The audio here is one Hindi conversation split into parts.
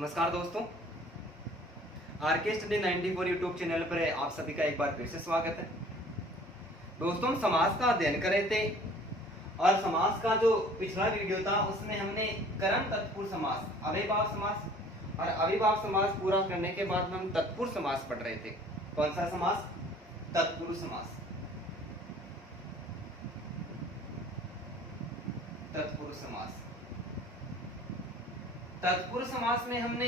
नमस्कार दोस्तों, आरके स्टडी 94 यूट्यूब चैनल पर आप सभी का एक बार फिर से स्वागत है। दोस्तों, हम समास का अध्ययन कर रहे थे और समास का जो पिछला वीडियो था उसमें हमने कर्म तत्पुरुष समास, अव्ययभाव समास और अव्ययभाव समास पूरा करने के बाद हम तत्पुरुष समास पढ़ रहे थे। कौन सा समास? तत्पुरुष समास। तत्पुरुष समास। तत्पुरुष समास में हमने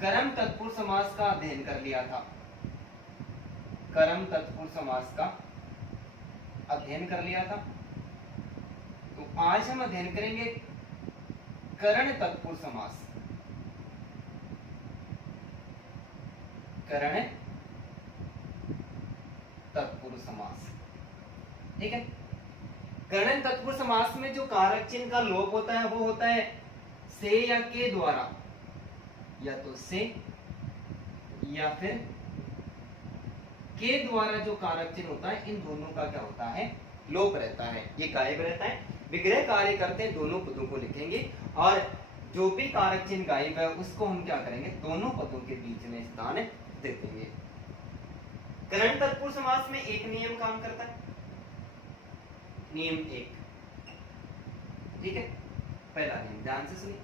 कर्म तत्पुरुष समास का अध्ययन कर लिया था। कर्म तत्पुरुष समास का अध्ययन कर लिया था। तो आज हम अध्ययन करेंगे करण तत्पुरुष समास। करण तत्पुरुष समास, ठीक है। करण तत्पुरुष समास में जो कारक चिन्ह का लोप होता है वो होता है से या के द्वारा, या तो से या फिर के द्वारा जो कारक चिन्ह होता है, इन दोनों का क्या होता है? लोप रहता है, ये गायब रहता है। विग्रह कार्य करते हैं, दोनों पदों को लिखेंगे और जो भी कारक चिन्ह गायब है उसको हम क्या करेंगे? दोनों पदों के बीच में स्थान दे देंगे। करण तत्पुरुष समास में एक नियम काम करता है, नियम एक, ठीक है। पहला नियम ध्यान से सुनिए।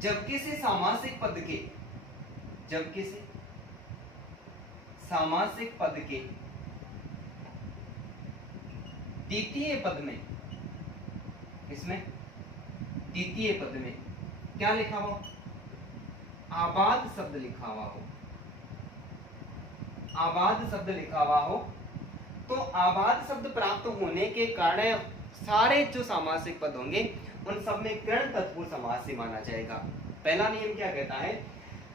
जब किसी सामासिक पद के, जब किसी सामासिक पद के द्वितीय पद में, इसमें द्वितीय पद में क्या लिखा हो? आबाद शब्द लिखा हुआ हो। आबाद शब्द लिखा हुआ हो तो आबाद शब्द प्राप्त होने के कारण सारे जो सामासिक पद होंगे उन सब में करण तत्पुरुष समास ही माना जाएगा। पहला नियम क्या कहता है?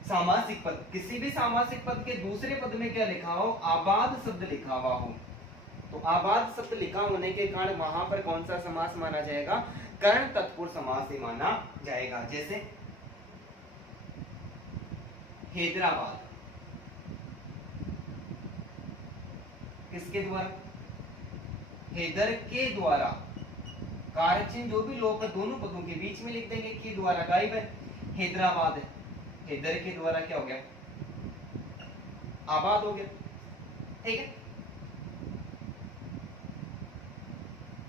सामासिक पद, किसी भी सामासिक पद के दूसरे पद में क्या लिखा हो? आबाद शब्द लिखा हुआ हो। तो आबाद शब्द लिखा होने के कारण वहां पर कौन सा समास माना जाएगा? करण तत्पुरुष समास ही माना जाएगा। जैसे हैदराबाद, किसके द्वारा? हैदर के द्वारा। कारक चिन्ह जो भी लोप है दोनों पदों के बीच में लिख देंगे, के द्वारा गायब है। हैदराबाद है, हैदर के द्वारा क्या हो गया? आबाद हो गया, ठीक है।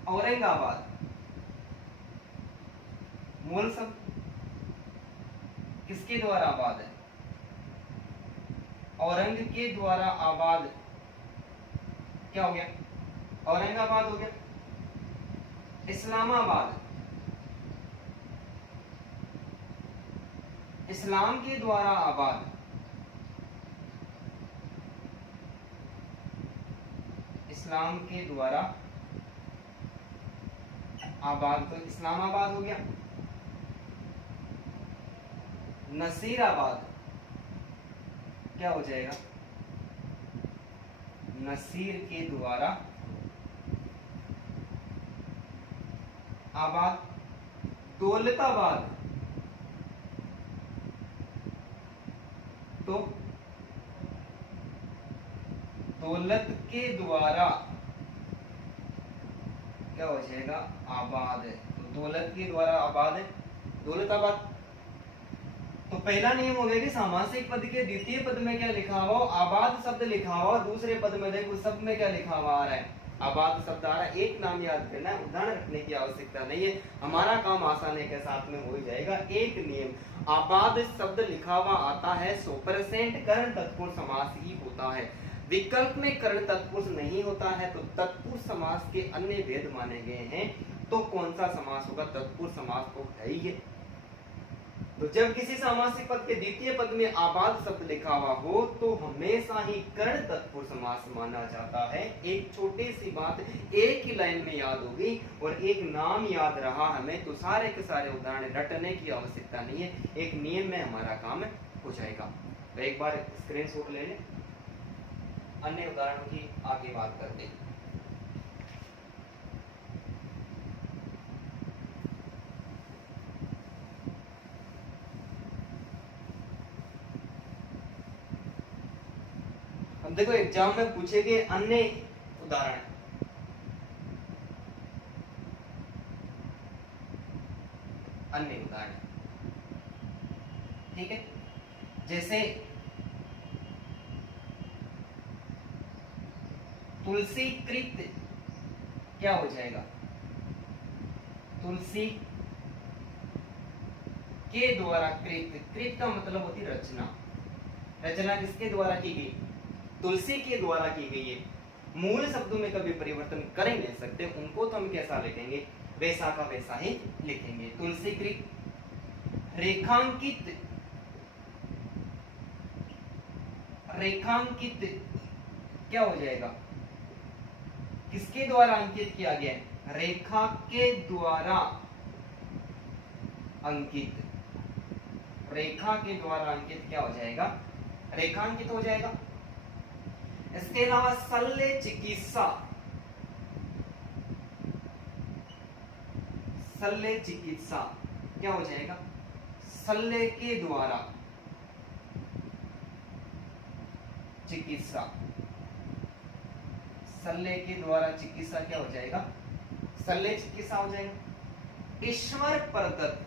औरंगाबाद, मूल शब्द, किसके द्वारा आबाद है? औरंग के द्वारा आबाद, क्या हो गया? औरंगाबाद हो गया। इस्लामाबाद, इस्लाम के द्वारा आबाद, इस्लाम के द्वारा आबाद, तो इस्लामाबाद हो गया। नसीराबाद क्या हो जाएगा? नसीर के द्वारा आबाद। दौलताबाद, तो दौलत के द्वारा क्या हो जाएगा? आबाद है। तो दौलत के द्वारा आबाद है, दौलताबाद। तो पहला नियम हो गया कि सामासिक पद के द्वितीय पद में क्या लिखा हुआ? आबाद शब्द लिखा हुआ। दूसरे पद में देखो सब में क्या लिखा हुआ आ रहा है? आबाद शब्द आ रहा है। एक नाम याद करना है, उदाहरण रखने की आवश्यकता नहीं है, हमारा काम आसानी के साथ में हो जाएगा। एक नियम, आबाद शब्द लिखा हुआ आता है 100% कर्ण तत्पुरुष समास ही होता है। विकल्प में कर्ण तत्पुरुष नहीं होता है तो तत्पुरुष समास के अन्य भेद माने गए हैं। तो कौन सा समास होगा? तत्पुरुष समास तो है ही है। तो जब किसी सामासिक पद के द्वितीय पद में आबाद शब्द लिखा हुआ हो तो हमेशा ही कर्ण तत्पुरुष समास माना जाता है। एक छोटी सी बात एक ही लाइन में याद होगी और एक नाम याद रहा हमें तो सारे के सारे उदाहरण रटने की आवश्यकता नहीं है, एक नियम में हमारा काम हो जाएगा। तो एक बार स्क्रीनशॉट ले लें, अन्य उदाहरणों की आगे बात करते हैं। अब देखो एग्जाम में पूछे गए अन्य उदाहरण, अन्य उदाहरण ठीक है, जैसे तुलसी कृत क्या हो जाएगा, तुलसी के द्वारा कृत, कृत का मतलब होती है रचना, रचना किसके द्वारा की गई, तुलसी के द्वारा की गई है। मूल शब्दों में कभी परिवर्तन कर ही नहीं सकते, उनको तो हम कैसा लिखेंगे, वैसा का वैसा ही लिखेंगे। तुलसीकृत, रेखांकित, रेखांकित क्या हो जाएगा, किसके द्वारा अंकित किया गया है, रेखा के द्वारा अंकित, रेखा के द्वारा अंकित क्या हो जाएगा, रेखांकित हो जाएगा। इसके अलावा शल्य चिकित्सा, शल्य चिकित्सा क्या हो जाएगा, शल्य के द्वारा चिकित्सा, शल्य के द्वारा चिकित्सा क्या हो जाएगा, शल्य चिकित्सा हो जाएगा। ईश्वर प्रदत्त,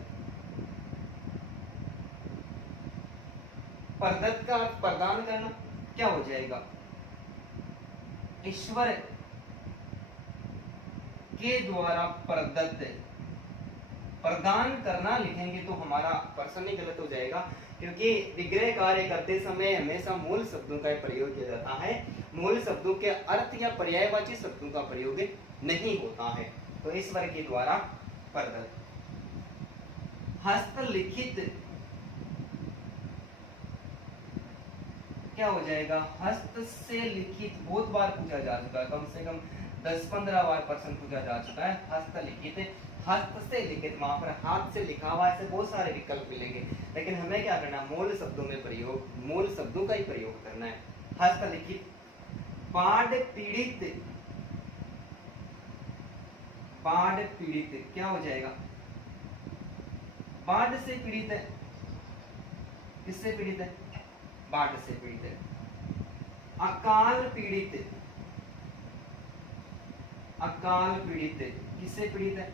प्रदत्त का अर्थ प्रदान करना, क्या हो जाएगा, ईश्वर के द्वारा प्रदत्त, प्रदान करना लिखेंगे तो हमारा प्रश्न ही गलत हो जाएगा, क्योंकि विग्रह कार्य करते समय हमेशा मूल शब्दों का प्रयोग किया जाता है, मूल शब्दों के अर्थ या पर्यायवाची शब्दों का प्रयोग नहीं होता है। तो ईश्वर के द्वारा प्रदत्त। हस्तलिखित क्या हो जाएगा, हस्त से लिखित, बहुत बार पूछा जा चुका है, कम से कम 10-15 बार प्रश्न पूछा जा चुका है। हस्तलिखित, हस्त से लिखित, वहां पर हाथ से लिखा हुआ, ऐसे बहुत सारे विकल्प मिलेंगे, लेकिन हमें क्या करना है, मूल शब्दों में प्रयोग, मूल शब्दों का ही प्रयोग करना है। हस्तलिखित। बाढ़ पीड़ित, बाढ़ पीड़ित क्या हो जाएगा, बाढ़ से पीड़ित है, किससे पीड़ित है, बाढ़ से पीड़ित है। अकाल पीड़ित, अकाल पीड़ित किससे पीड़ित है,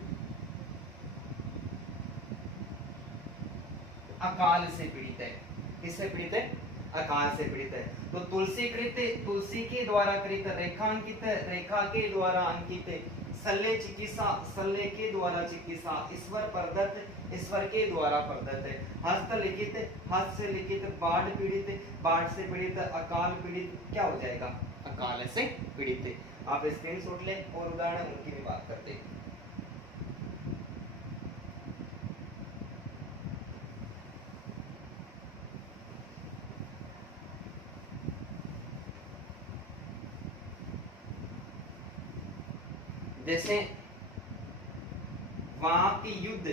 अकाल से पीड़ित है, किससे पीड़ित है, अकाल से पीड़ित है। तो तुलसी कृत, तुलसी के द्वारा कृत, रेखांकित, रेखा के द्वारा अंकित, शल्य चिकित्सा, शल्य के द्वारा चिकित्सा, ईश्वर प्रदत्त, ईश्वर के द्वारा प्रदत्त, हस्त लिखित, हस्त से लिखित, बाढ़ पीड़ित, बाढ़ से पीड़ित, अकाल पीड़ित क्या हो जाएगा, अकाल से पीड़ित। आप स्क्रीनशॉट लें और उदाहरण उनकी भी बात करते हैं। जैसे वाक युद्ध,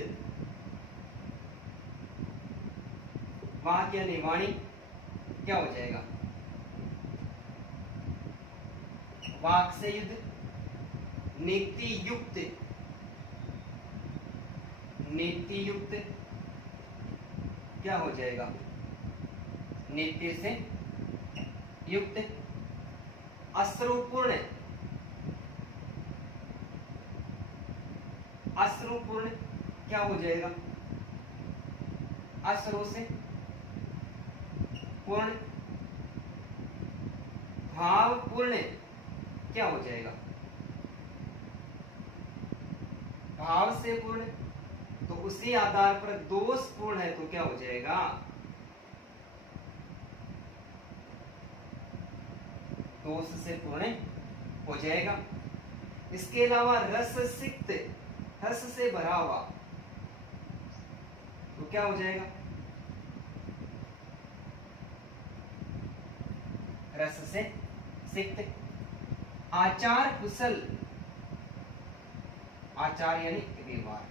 वाक यानी वाणी क्या हो जाएगा, वाक से युद्ध। नीति युक्त, नीति युक्त क्या हो जाएगा, नीति से युक्त। अश्रुपूर्ण, अश्रुपूर्ण क्या हो जाएगा, अश्रु से पूर्ण। भावपूर्ण क्या हो जाएगा, भाव से पूर्ण। तो उसी आधार पर दोषपूर्ण है तो क्या हो जाएगा, दोष से पूर्ण हो जाएगा। इसके अलावा रस सिक्त, रस से भरा हुआ तो क्या हो जाएगा, रस से सिक्त। आचार कुशल, आचार यानी व्यवहार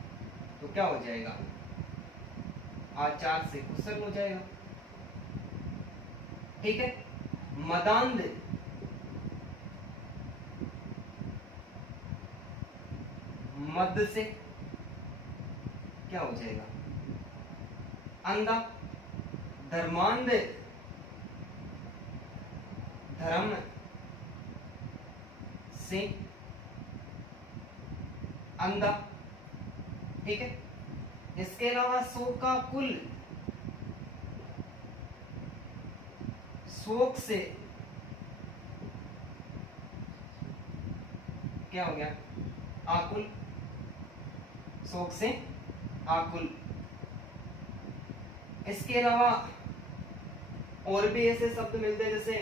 तो क्या हो जाएगा, आचार से कुशल हो जाएगा। ठीक है। मदांध, मद से क्या हो जाएगा, अंधा। धर्मांध, धर्म से अंधा। ठीक है। इसके अलावा शोकाकुल, शोक से क्या हो गया, आकुल, शोक से आकुल। इसके अलावा और भी ऐसे शब्द मिलते हैं, जैसे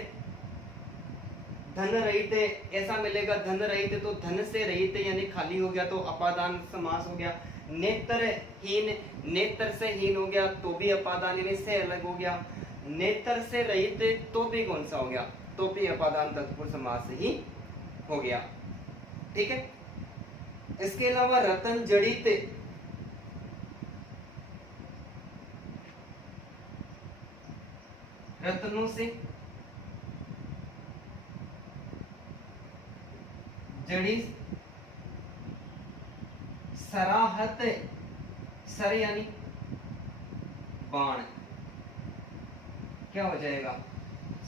धन रहित, ऐसा मिलेगा धन रहित, तो धन से रहित यानी खाली हो गया तो अपादान समास हो गया। नेत्रहीन, नेत्र से हीन हो गया तो भी अपादान यानी से अलग हो गया। नेत्र से रहित तो भी कौन सा हो गया, तो भी अपादान तत्पुरुष समास ही हो गया। ठीक है। इसके अलावा रतन जड़ित, रत्नों से जड़ी, सराहत, सर यानी बाण, क्या हो जाएगा,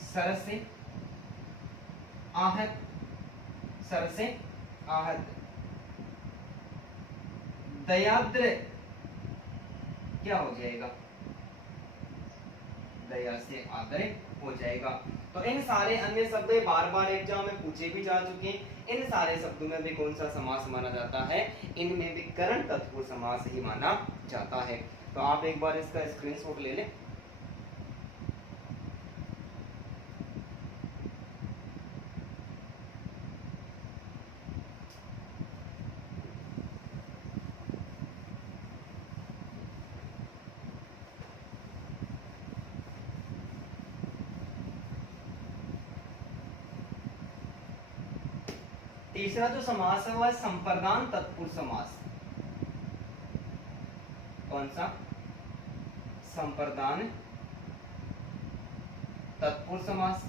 सर से आहत, सर से आहत। दयाद्र क्या हो जाएगा, दया से आदर हो जाएगा। तो इन सारे अन्य शब्द बार बार एग्जाम में पूछे भी जा चुके हैं। इन सारे शब्दों में भी कौन सा समास माना जाता है, इनमें भी करण तत्पुरुष समास ही माना जाता है। तो आप एक बार इसका स्क्रीनशॉट ले लें। तीसरा जो समास है वो है संप्रदान तत्पुरुष समास। कौन सा, संप्रदान तत्पुरुष समास।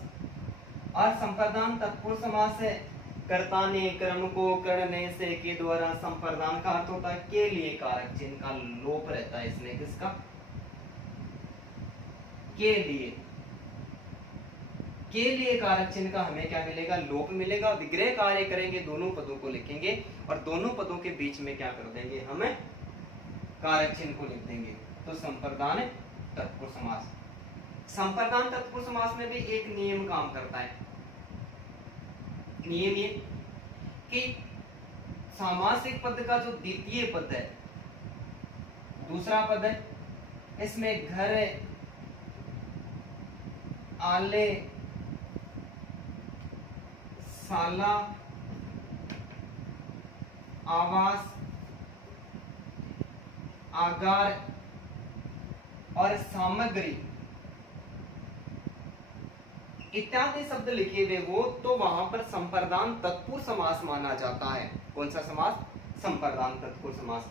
और संप्रदान तत्पुरुष समास है कर्ता ने कर्म को करने से के द्वारा, संप्रदान का अर्थ होता है के लिए कारक चिन्ह का लोप रहता है इसमें, किसका, के लिए, के लिए कारक चिन्ह का हमें क्या मिलेगा, लोप मिलेगा। विग्रह कार्य करेंगे, दोनों पदों को लिखेंगे और दोनों पदों के बीच में क्या कर देंगे, हमें कारक चिन्ह को लिख देंगे। तो संप्रदान तत्पुरुष समास। संप्रदान तत्पुरुष समास में भी एक नियम काम करता है। नियम ये कि सामासिक पद का जो द्वितीय पद है, दूसरा पद है, इसमें घर, आले, साला, आवास, आगार और सामग्री इत्यादि शब्द लिखे हुए हो तो वहां पर संप्रदान तत्पुरुष समास माना जाता है। कौन सा समास, संप्रदान तत्पुरुष समास।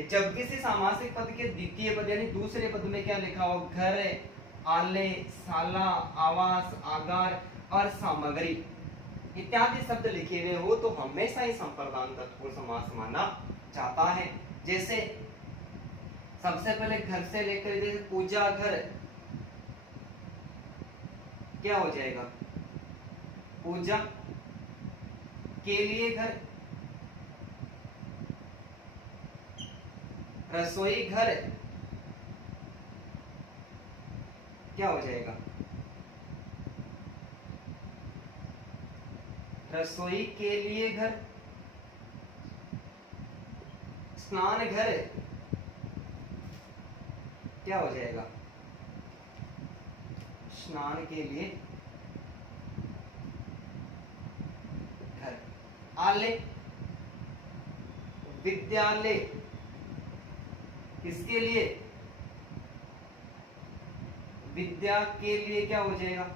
जब किसी सामासिक पद के द्वितीय पद यानी दूसरे पद में क्या लिखा हो, घर, आले, साला, आवास, आगार और सामग्री इत्यादि शब्द लिखे हुए हो तो हमेशा ही संप्रदान तत्पुरुष समास माना जाता है। जैसे सबसे पहले घर से लेकर, जैसे पूजा घर, क्या हो जाएगा, पूजा के लिए घर, रसोई घर, क्या हो जाएगा, रसोई के लिए घर, स्नान घर, क्या हो जाएगा, स्नान के लिए घर। आले, विद्यालय, किसके लिए, विद्या के लिए, क्या हो जाएगा,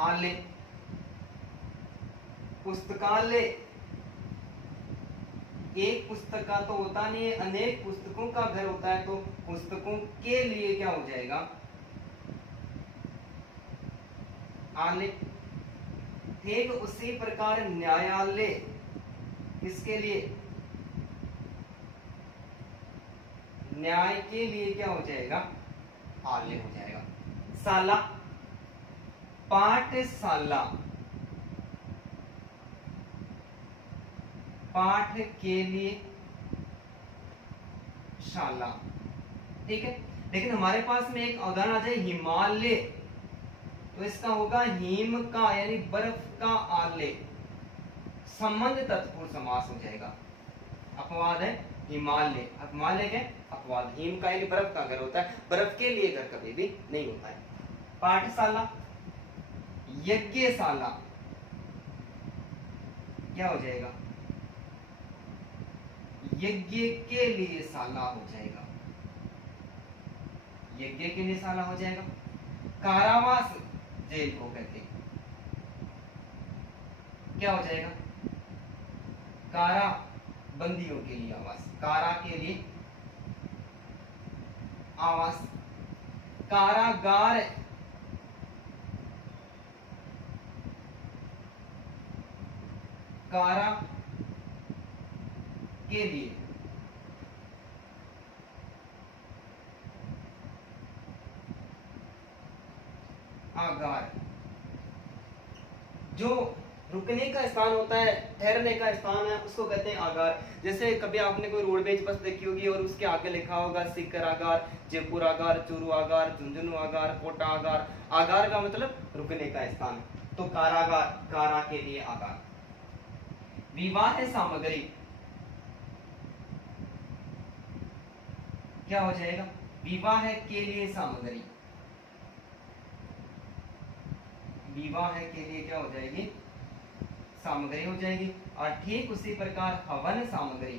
आले। पुस्तकालय, एक पुस्तक का तो होता नहीं है, अनेक पुस्तकों का घर होता है, तो पुस्तकों के लिए क्या हो जाएगा, आले। ठीक उसी प्रकार न्यायालय, किसके लिए, न्याय के लिए, क्या हो जाएगा, आले हो जाएगा। साला, पाठशाला, पाठ के लिए शाला। ठीक है, लेकिन हमारे पास में एक उदाहरण आ जाए, हिमालय, तो इसका होगा हिम का यानी बर्फ का आले, संबंध तत्पुरुष समास हो जाएगा। अपवाद है हिमालय, हिमालय क्या अपवाद, हिम का यानी बर्फ का घर होता है, बर्फ के लिए घर कभी भी नहीं होता है। पाठशाला, यज्ञशाला क्या हो जाएगा, यज्ञ के लिए शाला हो जाएगा, यज्ञ के लिए शाला हो जाएगा। कारावास जेल को कहते हैं, क्या हो जाएगा, कारा बंदियों के लिए आवास, कारा के लिए आवास। कारागार, कारा के लिए आगार, जो रुकने का स्थान होता है, ठहरने का स्थान है, उसको कहते हैं आगार। जैसे कभी आपने कोई रोडवेज बस देखी होगी और उसके आगे लिखा होगा सीकर आगार, जयपुर आगार, चूरू आगार, झुंझुनू आगार, कोटा आगार। आगार का मतलब रुकने का स्थान, तो कारागार, कारा के लिए आगार। विवाह सामग्री क्या हो जाएगा, विवाह के लिए सामग्री, विवाह के लिए क्या हो जाएगी, सामग्री हो जाएगी। और ठीक उसी प्रकार हवन सामग्री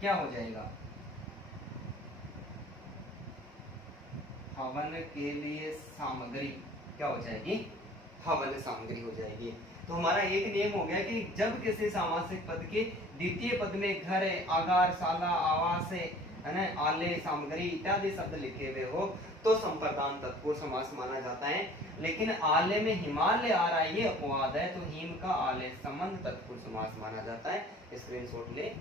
क्या हो जाएगा, हवन के लिए सामग्री क्या हो जाएगी, हवन सामग्री हो जाएगी। तो हमारा एक नियम हो गया कि जब किसी सामासिक पद के द्वितीय पद में घर, आगार, शाला, आवास है ना, आले, सामग्री इत्यादि शब्द लिखे हुए हो तो संप्रदान तत्पुरुष समास माना जाता है। लेकिन आले में हिमालय आ रहा है ये अपवाद है, तो हिम का आले संबंध तत्पुरुष समास माना जाता है। स्क्रीनशॉट ले।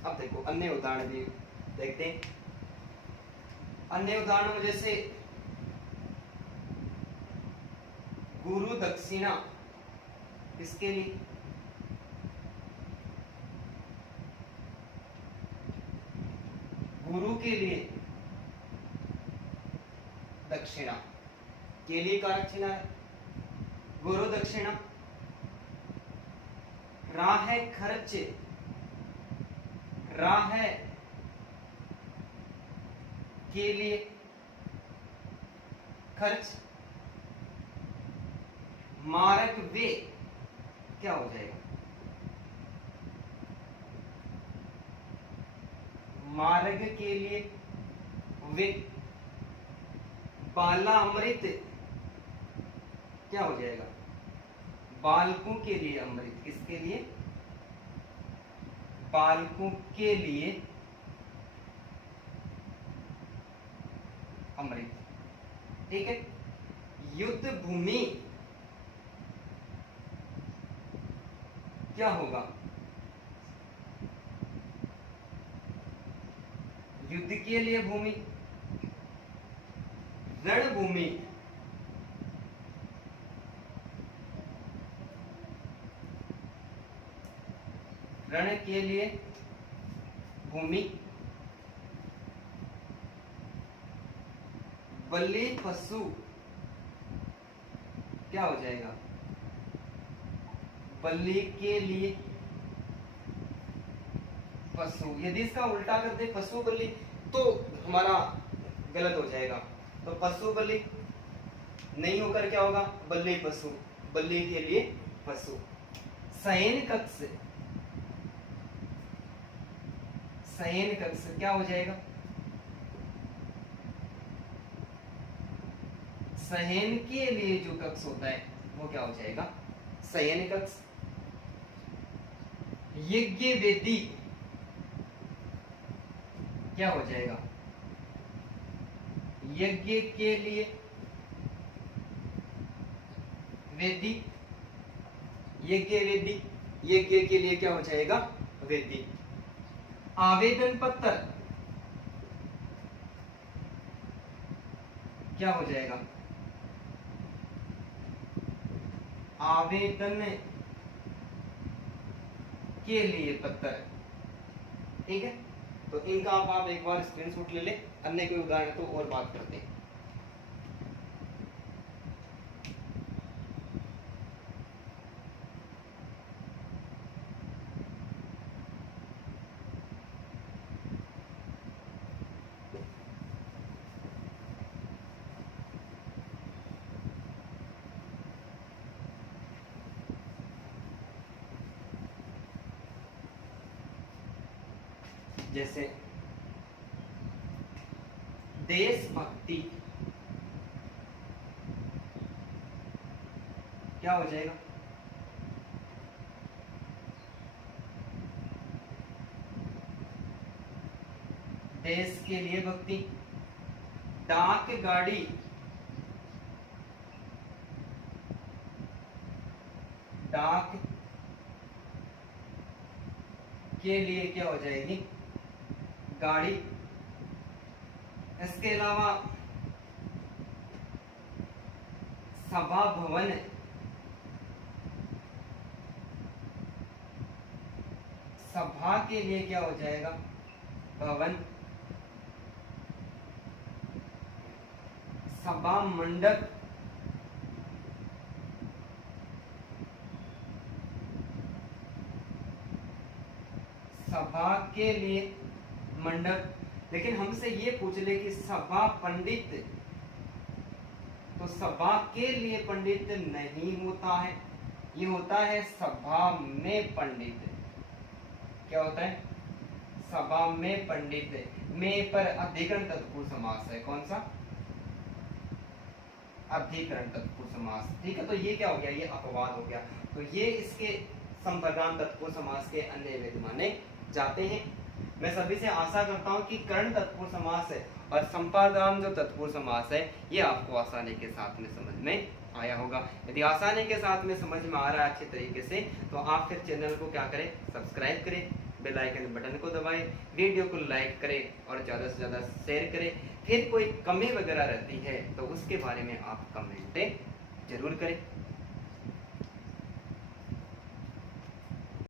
अब देखो अन्य उदाहरण भी देखते हैं। अन्य उदाहरणों में जैसे गुरु दक्षिणा, किसके लिए, गुरु के लिए दक्षिणा, के लिए का दक्षिणा है गुरु दक्षिणा। राह खर्च, राह के लिए खर्च। मार्ग वे क्या हो जाएगा, मार्ग के लिए वे। बालामृत क्या हो जाएगा, बालकों के लिए अमृत, किसके लिए, बालकों के लिए अमृत। ठीक है। युद्ध भूमि क्या होगा, युद्ध के लिए भूमि। रणभूमि, रण के लिए भूमि। बलि पशु क्या हो जाएगा, बलि के लिए पशु। यदि इसका उल्टा कर दे पशु बलि तो हमारा गलत हो जाएगा। तो पशु बलि नहीं होकर क्या होगा, बलि पशु, बलि के लिए पशु। शयन कक्ष, शयन कक्ष क्या हो जाएगा, शयन के लिए जो कक्ष होता है वो क्या हो जाएगा, शयन कक्ष। यज्ञ वेदी क्या हो जाएगा, यज्ञ के लिए वेदी, यज्ञ वेदी, यज्ञ के लिए क्या हो जाएगा, वेदी। आवेदन पत्र क्या हो जाएगा? आवेदन के लिए पत्र। ठीक है, तो इनका आप एक बार स्क्रीनशॉट ले ले, अन्य कोई उदाहरण तो और बात करते हैं। जैसे देशभक्ति क्या हो जाएगा? देश के लिए भक्ति। डाक गाड़ी डाक के लिए क्या हो जाएगी? गाड़ी। इसके अलावा सभा भवन सभा के लिए क्या हो जाएगा? भवन। सभा मंडप सभा के लिए मंडप। लेकिन हमसे ये पूछ ले कि सभा पंडित, तो सभा के लिए पंडित नहीं होता है, ये होता है सभा में पंडित। क्या होता है? सभा में पंडित। में पर अधिकरण तत्पुरुष समास है। कौन सा? अधिकरण तत्पुरुष समास। ठीक है, तो ये क्या हो गया? ये अपवाद हो गया। तो ये इसके संप्रदान तत्पुरुष समास के अन्य भेद माने जाते हैं। मैं सभी से आशा करता हूं कि कर्ण तत्पुरुष समास है और संप्रदान जो तत्पुरुष समास है ये आपको आसानी के साथ में समझ में आया होगा। यदि आसानी के साथ में समझ में आ रहा है अच्छे तरीके से, तो आप फिर चैनल को क्या करें? सब्सक्राइब करें, बेल आइकन बटन को दबाएं, वीडियो को लाइक करें और ज़्यादा से ज़्यादा शेयर करें। फिर कोई कमी वगैरह रहती है तो उसके बारे में आप कमेंट जरूर करें।